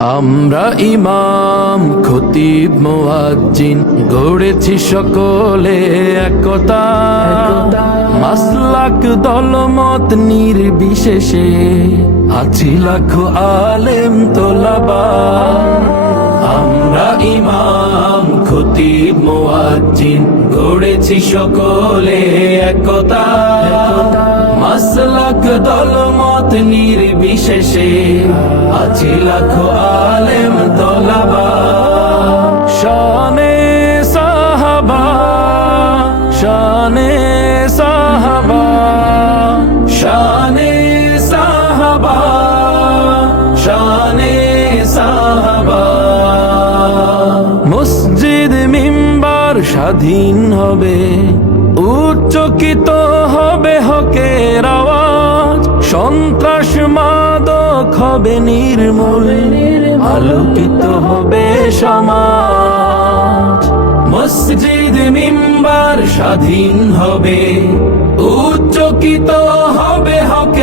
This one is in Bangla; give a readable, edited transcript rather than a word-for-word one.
আমরা ইমাম খতিব মুয়াজ্জিন গড়েছি সকলে একতা, মাসলাক দলমত নির্বিশেষে আছি লাখো আলেম তোলাবা। আমরা ইমাম খতিব মুয়াজ্জিন গড়েছি সকলে একতা, মাসলাক দলমত নির্বিশেষে আছি লাখো আলেম তোলাবা। শানে সাহাবা, শানে সাহাবা, শানে সাহাবা, শানে সাহাবা। মসজিদ মিম্বার স্বাধীন হবে, উচ্চকিত হবে হকের আওয়াজ, সন্ত্রাস মাদক হবে নির্মূল, আলোকিত হবে সমাজ। মসজিদ মিম্বার স্বাধীন হবে, উচ্চকিত হবে হকের